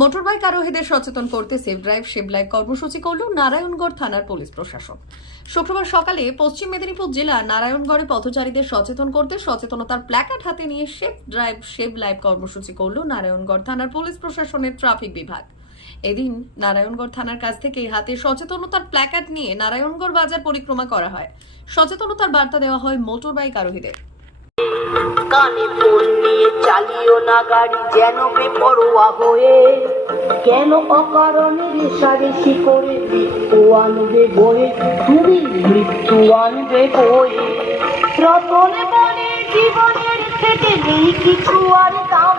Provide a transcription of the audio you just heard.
Motorbike আরোহীদের সচেতন করতে safe drive save live কর্মসূচি করল নারায়ণগড় থানার পুলিশ প্রশাসন শুক্রবার সকালে পশ্চিম মেদিনীপুর জেলা নারায়ণগড়ে পথচারীদের সচেতন করতে সচেতনতার প্ল্যাকার্ড হাতে নিয়ে সেফ ড্রাইভ, সেভ লাইভ কর্মসূচি করল নারায়ণগড় থানার পুলিশ প্রশাসনের ট্রাফিক বিভাগ। এদিন নারায়ণগড় থানার কাছ থেকে হাতে সচেতনতার প্ল্যাকার্ড নিয়ে নারায়ণগড় বাজার পরিক্রমা করা হয়। সচেতনতার বার্তা দেওয়া হয় মোটরবাইক আরোহীদের। কানে ফোন নিয়ে চালিও না গাড়ি, যেন বেপরোয়া হয়ে। কেন অকারণে রেশারেশি করে মৃত্যু আনবে বয়ে? তুমি মৃত্যু আনবে বয়ে। রতনে বনে জীবনের থেকে নেই কিছু আর দাম।